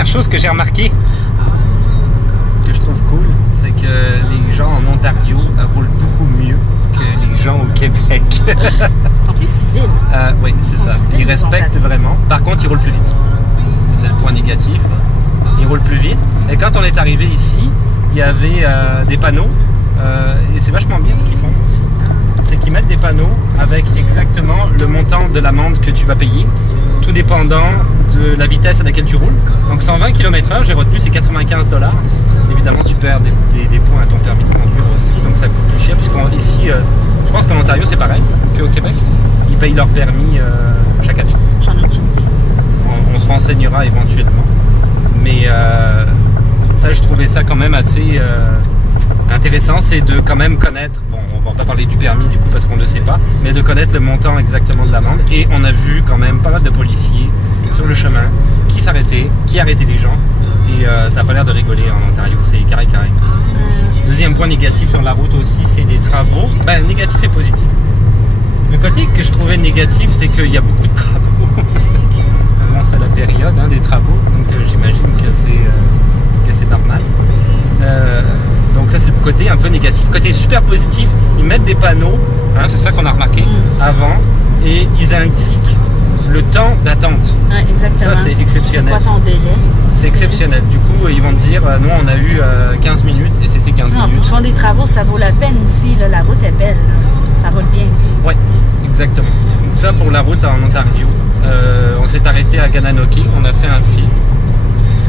première chose que j'ai remarqué, que je trouve cool, c'est que les gens en Ontario roulent beaucoup mieux que les gens au Québec. Ils sont plus civils. Oui, c'est ça. Ils respectent vraiment. Par contre, ils roulent plus vite. Ça, c'est le point négatif. Ils roulent plus vite. Et quand on est arrivé ici, il y avait des panneaux. Et c'est vachement bien ce qu'ils font. C'est qu'ils mettent des panneaux avec exactement le montant de l'amende que tu vas payer, tout dépendant de la vitesse à laquelle tu roules. Donc 120 km/h, j'ai retenu, c'est 95 $. Évidemment, tu perds des points à ton permis de conduire aussi, donc ça coûte plus cher. Puisqu'ici, je pense qu'en Ontario, c'est pareil qu'au Québec. Ils payent leur permis chaque année. J'en ai aucune idée. On se renseignera éventuellement. Mais ça, je trouvais ça quand même assez intéressant, c'est de quand même connaître, bon, on va pas parler du permis du coup parce qu'on ne le sait pas, mais de connaître le montant exactement de l'amende. Et on a vu quand même pas mal de policiers sur le chemin qui s'arrêtaient, qui arrêtaient les gens. Et ça n'a pas l'air de rigoler en Ontario, c'est carré carré. Deuxième point négatif sur la route aussi, c'est les travaux. Ben, négatif et positif. Le côté que je trouvais négatif, c'est qu'il y a beaucoup de travaux. Bon, c'est la période des travaux, donc j'imagine que c'est normal. Donc ça c'est le côté un peu négatif. Côté super positif, ils mettent des panneaux, c'est ça qu'on a remarqué avant, et ils indiquent le temps d'attente. Ouais, exactement. Ça c'est exceptionnel. C'est quoi ton délai? C'est exceptionnel. Du coup, ils vont te dire, nous on a eu 15 minutes et c'était 15 non, minutes. Puis ils font des travaux, ça vaut la peine ici, là, la route est belle, là. Ça roule bien. Oui, exactement. Donc ça pour la route en Ontario. On s'est arrêté à Gananoque, on a fait un film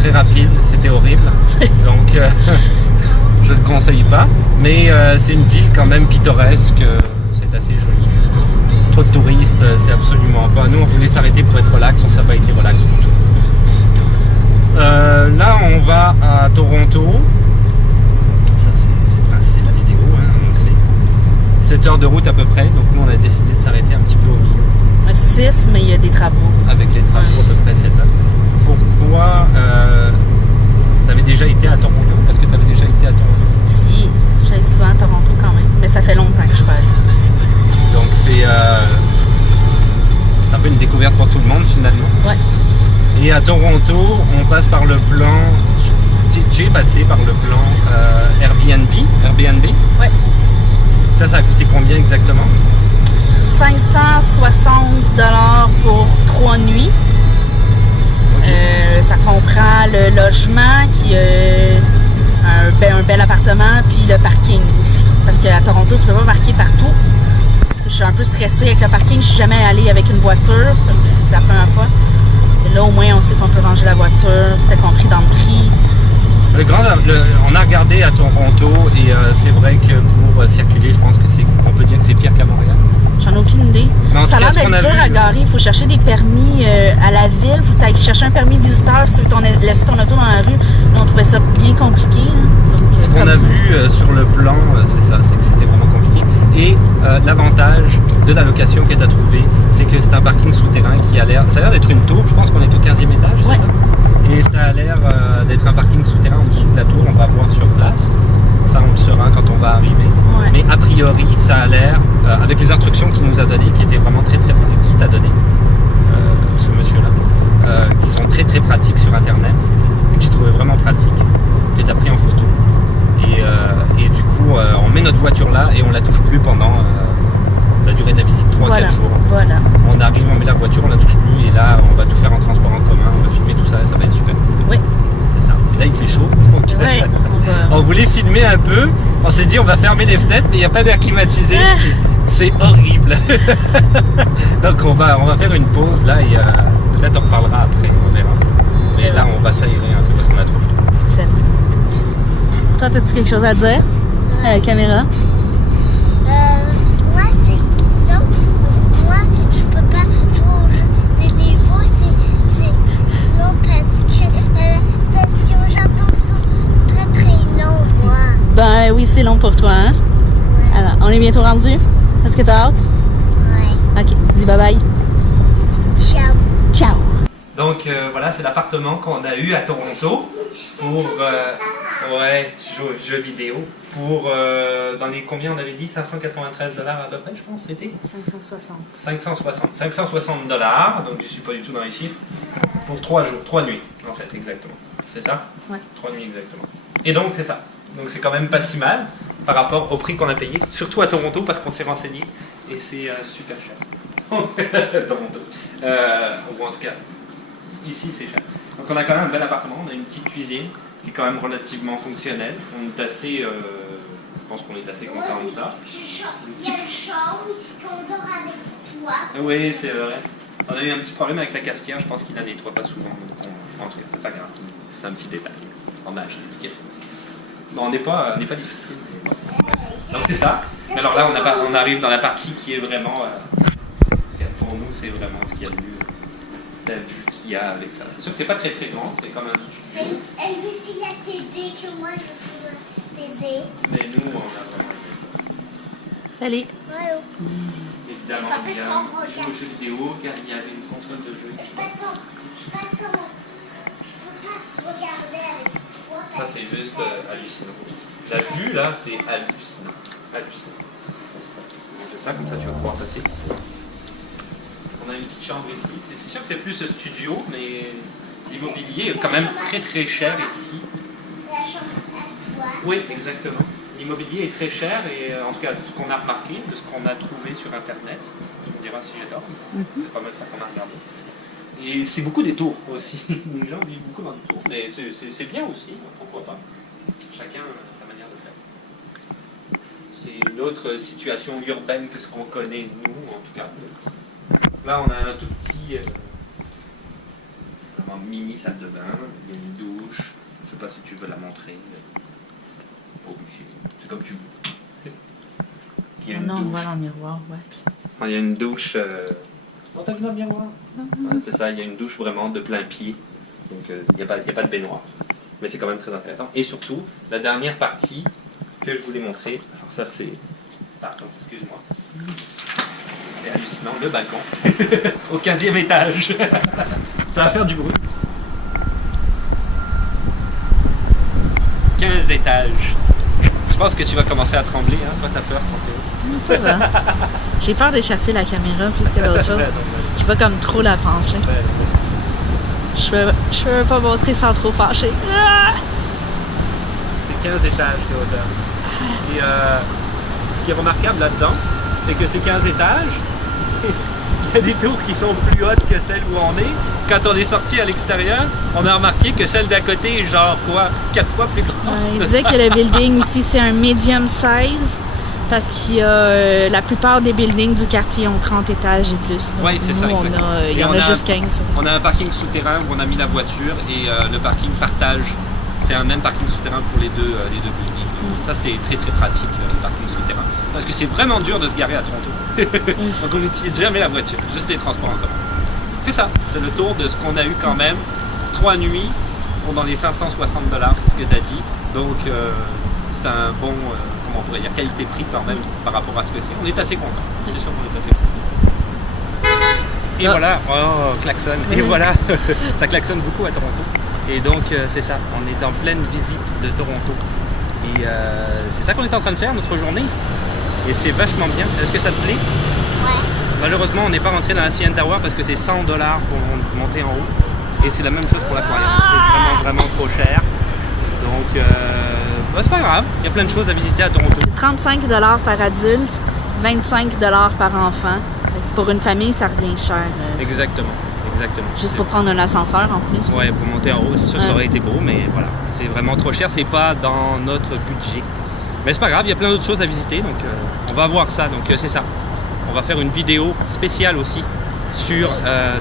très rapide, c'était horrible. Donc je ne conseille pas, mais c'est une ville quand même pittoresque, c'est assez joli. Trop de touristes, c'est absolument pas. Nous on voulait s'arrêter pour être relax, ça n'a pas été relax du tout. Là on va à Toronto. Ça c'est la vidéo, donc c'est 7 heures de route à peu près, donc nous on a décidé de s'arrêter un petit peu au milieu. 6, mais il y a des travaux. Avec les travaux à peu près 7 heures. Pourquoi tu avais déjà été à Toronto? Est-ce que tu avais déjà été à Toronto? Si, j'allais souvent à Toronto quand même, mais ça fait longtemps que je suis pas allée. Donc c'est un peu une découverte pour tout le monde finalement. Ouais. Et à Toronto, on passe par le plan, tu es passé par le plan Airbnb. Ouais. Ça a coûté combien exactement? 560 $ pour 3 nuits. Okay. Ça comprend le logement, qui un bel appartement, puis le parking aussi. Parce qu'à Toronto, tu peux pas parquer partout. Parce que je suis un peu stressée avec le parking. Je suis jamais allée avec une voiture. C'est la première fois. Et là, au moins, on sait qu'on peut ranger la voiture. C'était compris dans le prix. On a regardé à Toronto et c'est vrai que pour circuler, je pense que on peut dire que c'est pire qu'à Montréal. J'en ai aucune idée. Ça a l'air d'être dur à garer. Il faut chercher des permis à la ville. Il faut que tu ailles chercher un permis visiteur si tu veux laisser ton auto dans la rue. Là, on trouvait ça bien compliqué. Donc, ce qu'on a vu sur le plan, c'est ça, c'est que c'était vraiment compliqué. Et l'avantage de la location que tu as trouvé, c'est que c'est un parking souterrain qui a l'air... Ça a l'air d'être une tour. Je pense qu'on est au 15e étage, c'est ça? Et ça a l'air d'être un parking souterrain en dessous de la tour. On va voir sur place. Ça, on le saura quand on va arriver. Ouais. Mais a priori, ça a l'air, avec les instructions qu'il nous a données, qui étaient vraiment très qui t'a donné, ce monsieur-là, qui sont très très pratiques sur Internet, et que j'ai trouvé vraiment pratique, que tu as pris en photo. Et du coup, on met notre voiture là et on la touche plus pendant la durée de la visite, 3-4 jours. Voilà. On arrive, on met la voiture, on la touche plus, et là, on va tout faire en transport en commun, on va filmer tout ça, ça va être super. Oui. C'est ça. Et là, il fait chaud. Donc, ouais, on voulait filmer un peu. On s'est dit, on va fermer les fenêtres, mais il n'y a pas d'air climatisé. C'est horrible. Donc, on va faire une pause là et peut-être on reparlera après, on verra. Mais là, on va s'aérer un peu parce qu'on a trop chaud. C'est bon. Toi, as-tu quelque chose à dire à la caméra? Moi, c'est long. Moi, je peux pas jouer au jeu de niveau. C'est long parce que j'entends ça très très long, moi. Ben oui, c'est long pour toi, hein? Ouais. Alors, on est bientôt rendu? Est-ce que t'as hâte? Ouais. Ok, dis bye bye. Ciao. Ciao. Donc voilà, c'est l'appartement qu'on a eu à Toronto pour jeux vidéo. Pour dans les combien on avait dit 593 $ à peu près, je pense, c'était 560. 560 $, donc je suis pas du tout dans les chiffres, Pour 3 jours, 3 nuits en fait, exactement. C'est ça? Ouais. 3 nuits exactement. Et donc c'est ça. Donc c'est quand même pas si mal par rapport au prix qu'on a payé, surtout à Toronto parce qu'on s'est renseigné et c'est super cher. Toronto. Ou en tout cas, ici c'est cher. Donc on a quand même un bel appartement, on a une petite cuisine qui est quand même relativement fonctionnelle. On est assez, je pense qu'on est assez content de ça. Il y a une chambre qu'on dort avec toi. Oui, c'est vrai. On a eu un petit problème avec la cafetière, je pense qu'il la nettoie pas souvent. Donc en tout cas, c'est pas grave. C'est un petit détail. On a acheté du café. Bon, on n'est pas difficile. Mais bon. Donc c'est ça. Alors là, on arrive dans la partie qui est vraiment, pour nous, c'est vraiment ce qu'il y a de mieux. La vue qu'il y a avec ça. C'est sûr que c'est pas très très grand, c'est comme un studio. Elle veut aussi la t'aider que moi je peux t'aider. Mais nous, on a vraiment aimé ça. Salut. Ouais. Évidemment, il y a un jeu vidéo, car il y avait une console de jeu. Je peux pas regarder avec toi. Ça, c'est juste hallucinant. La vue, là, c'est hallucinant. Hallucinant. C'est ça, comme ça, tu vas pouvoir passer. On a une petite chambre ici. C'est sûr que c'est plus studio, mais l'immobilier est quand même très très cher ici. La chambre à toi. Oui, exactement. L'immobilier est très cher et en tout cas, de ce qu'on a remarqué, de ce qu'on a trouvé sur Internet, tu me diras si j'ai tort, c'est pas mal ça qu'on a regardé. Et c'est beaucoup des tours aussi. Les gens vivent beaucoup dans des tours, mais c'est bien aussi, pourquoi pas. Chacun a sa manière de faire. C'est une autre situation urbaine que ce qu'on connaît, nous, en tout cas. Là, on a un tout petit vraiment mini salle de bain, il y a une douche, je sais pas si tu veux la montrer. Pas obligé, c'est comme tu veux. Il y a une Non, on douche. voit dans le miroir, ouais. Il y a une douche. Oh, t'as vu dans le miroir? Ouais, c'est ça, il y a une douche vraiment de plein pied. Donc il n'y a pas de baignoire. Mais c'est quand même très intéressant. Et surtout, la dernière partie que je voulais montrer, alors ça c'est. Pardon, excuse-moi. C'est hallucinant, le balcon. Au 15e étage. Ça va faire du bruit. 15 étages. Je pense que tu vas commencer à trembler, hein. Toi, t'as peur quand Ça va. J'ai peur d'échaffer la caméra plus que d'autres choses. Je vais comme trop la pencher. Je veux pas montrer sans trop pencher. Ah! C'est 15 étages de hauteur. Et ce qui est remarquable là-dedans, c'est que ces 15 étages, il y a des tours qui sont plus hautes que celles où on est. Quand on est sorti à l'extérieur, on a remarqué que celle d'à côté est genre quoi, 4 fois plus grande. Il disait que le building ici c'est un medium size parce qu'il y a la plupart des buildings du quartier ont 30 étages et plus. Oui, c'est ça, exactement. Il y en a juste 15. On a un parking souterrain où on a mis la voiture et le parking partage. C'est un même parking souterrain pour les deux buildings. Ça c'était très très pratique le parking souterrain. Parce que c'est vraiment dur de se garer à Toronto. Donc on n'utilise jamais la voiture, juste les transports en commun. C'est ça, c'est le tour de ce qu'on a eu quand même. 3 nuits pour dans les 560$, c'est ce que tu as dit. Donc c'est un bon, comment on pourrait dire, qualité-prix quand même par rapport à ce que c'est. On est assez content, c'est sûr qu'on est assez content. Et voilà, oh, klaxon, et voilà, ça klaxonne beaucoup à Toronto. Et donc c'est ça, on est en pleine visite de Toronto. Et c'est ça qu'on est en train de faire, notre journée. Et c'est vachement bien. Est-ce que ça te plaît? Ouais. Malheureusement, on n'est pas rentré dans la CN Tower parce que c'est 100$ pour monter en haut. Et c'est la même chose pour l'aquarium. C'est vraiment trop cher. Donc, bah, c'est pas grave. Il y a plein de choses à visiter à Toronto. C'est 35$ par adulte, 25$ par enfant. C'est pour une famille, ça revient cher. Exactement. Juste pour prendre un ascenseur en plus. Ouais, pour monter en haut, c'est sûr que ça aurait été beau, mais voilà. C'est vraiment trop cher. C'est pas dans notre budget. Mais c'est pas grave, il y a plein d'autres choses à visiter. Donc, on va voir ça. Donc, c'est ça. On va faire une vidéo spéciale aussi sur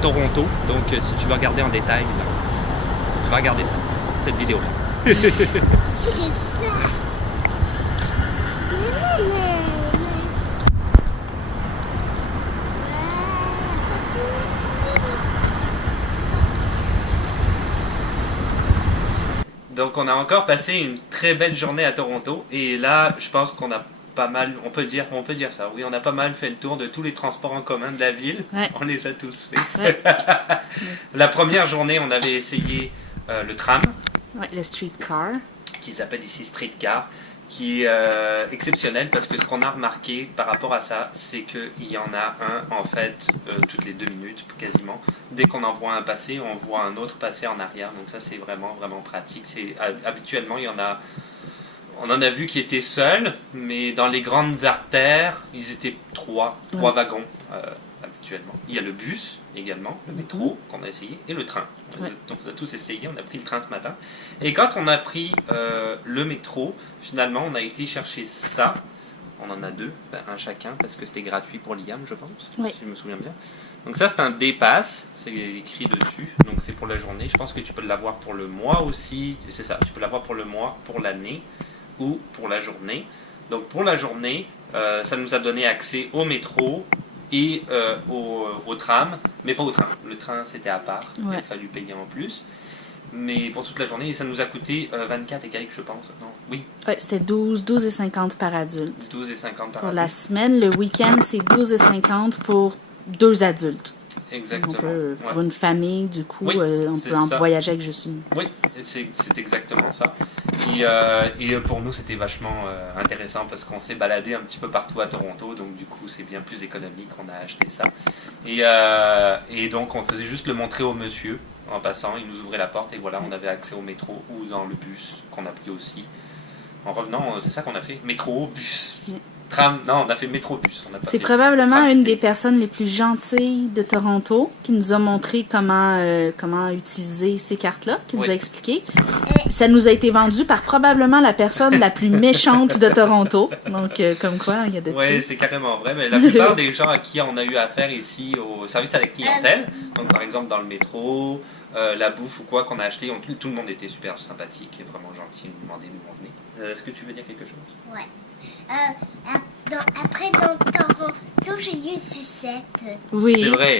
Toronto. Donc si tu veux regarder en détail, là, tu vas regarder ça, cette vidéo-là. C'est ça. Donc on a encore passé une très belle journée à Toronto. Et là, je pense qu'on a pas mal, on peut dire ça, oui, on a pas mal fait le tour de tous les transports en commun de la ville. Ouais. On les a tous fait. Ouais. La première journée, on avait essayé le tram. Ouais, le streetcar. Qui s'appelle ici streetcar, qui est exceptionnel parce que ce qu'on a remarqué par rapport à ça, c'est qu'il y en a un en fait toutes les 2 minutes quasiment. Dès qu'on en voit un passer, on voit un autre passer en arrière. Donc ça c'est vraiment pratique. Habituellement on en a vu qui étaient seuls, mais dans les grandes artères, ils étaient trois wagons habituellement. Il y a le bus également, le métro qu'on a essayé, et le train. Donc on a tous essayé, on a pris le train ce matin. Et quand on a pris le métro, finalement on a été chercher ça. On en a 2, un chacun, parce que c'était gratuit pour Liam, je pense, si je me souviens bien. Donc ça c'est un dépasse, c'est écrit dessus, donc c'est pour la journée. Je pense que tu peux l'avoir pour le mois aussi, c'est ça, tu peux l'avoir pour le mois, pour l'année ou pour la journée. Donc pour la journée, ça nous a donné accès au métro et au tram, mais pas au train. Le train c'était à part, il a fallu payer en plus. Mais pour toute la journée, ça nous a coûté 24 et quelques, je pense. Non, oui. Ouais, c'était 12,50 par adulte. 12,50 par adulte. Pour la semaine, le week-end, c'est 12,50 pour 2 adultes. Exactement. Pour une famille, du coup, on peut en voyager avec juste une. Oui, c'est exactement ça. Et pour nous, c'était vachement intéressant parce qu'on s'est baladé un petit peu partout à Toronto, donc du coup, c'est bien plus économique qu'on a acheté ça. Et donc, on faisait juste le montrer au monsieur en passant, il nous ouvrait la porte et voilà, on avait accès au métro ou dans le bus qu'on a pris aussi. En revenant, c'est ça qu'on a fait, métro, bus. Tram, non, on a fait métro-bus. C'est probablement une des personnes les plus gentilles de Toronto qui nous a montré comment utiliser ces cartes-là, qui nous a expliqué. Ça nous a été vendu par probablement la personne la plus méchante de Toronto. Donc, comme quoi, il y a de tout. Oui, c'est carrément vrai. Mais la plupart des gens à qui on a eu affaire ici au service à la clientèle, donc par exemple dans le métro, la bouffe ou quoi qu'on a acheté, tout le monde était super sympathique et vraiment gentil, nous demandait d'où on venait. Est-ce que tu veux dire quelque chose? Ouais. Après, dans Toronto, j'ai eu une sucette. Oui,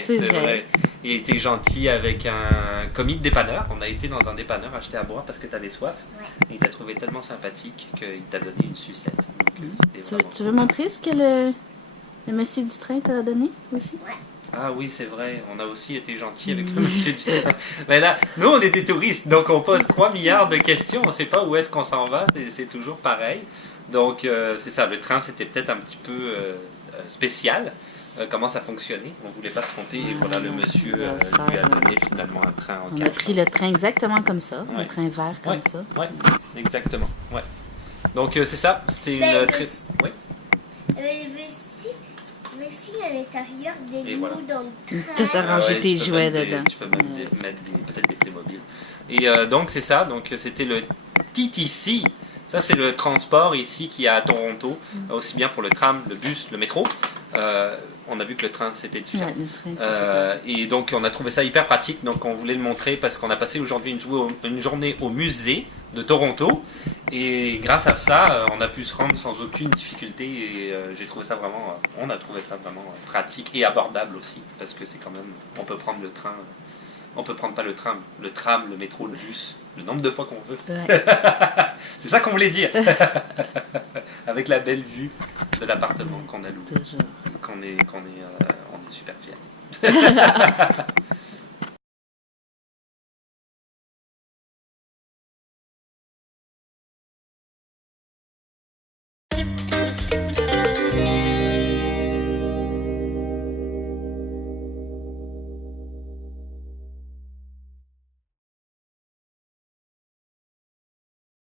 c'est vrai. Il était gentil avec un commis de dépanneur. On a été dans un dépanneur acheter à boire parce que tu avais soif. Ouais. Et il t'a trouvé tellement sympathique qu'il t'a donné une sucette. Donc, tu veux montrer ce que le monsieur du train t'a donné aussi? Ouais. Ah oui, c'est vrai, on a aussi été gentil avec le monsieur du train. Mais là, nous on était touristes, donc on pose 3 milliards de questions, on ne sait pas où est-ce qu'on s'en va, c'est toujours pareil. Donc c'est ça, le train c'était peut-être un petit peu spécial, comment ça fonctionnait, on ne voulait pas se tromper et voilà, le monsieur lui a donné finalement un train en 4. On a pris le train exactement comme ça, un train vert comme ça. Oui, exactement, ouais. Donc c'est ça, c'était une très... Oui. Aussi à l'intérieur des loups dans le train. Tu as rangé tes jouets dedans. Tu peux même mettre peut-être des Playmobil. Et donc c'est ça, donc c'était le TTC. Ça c'est le transport ici qui est à Toronto, aussi bien pour le tram, le bus, le métro. On a vu que le train c'était différent. Ouais, le train, et donc on a trouvé ça hyper pratique, donc on voulait le montrer parce qu'on a passé aujourd'hui une journée au musée de Toronto et grâce à ça on a pu se rendre sans aucune difficulté et j'ai trouvé ça vraiment, on a trouvé ça vraiment pratique et abordable aussi parce que c'est quand même, on peut prendre le train, on peut prendre pas le tram, le métro, le bus, le nombre de fois qu'on veut. Ouais. C'est ça qu'on voulait dire. Avec la belle vue de l'appartement qu'on a loué. On est super fiers.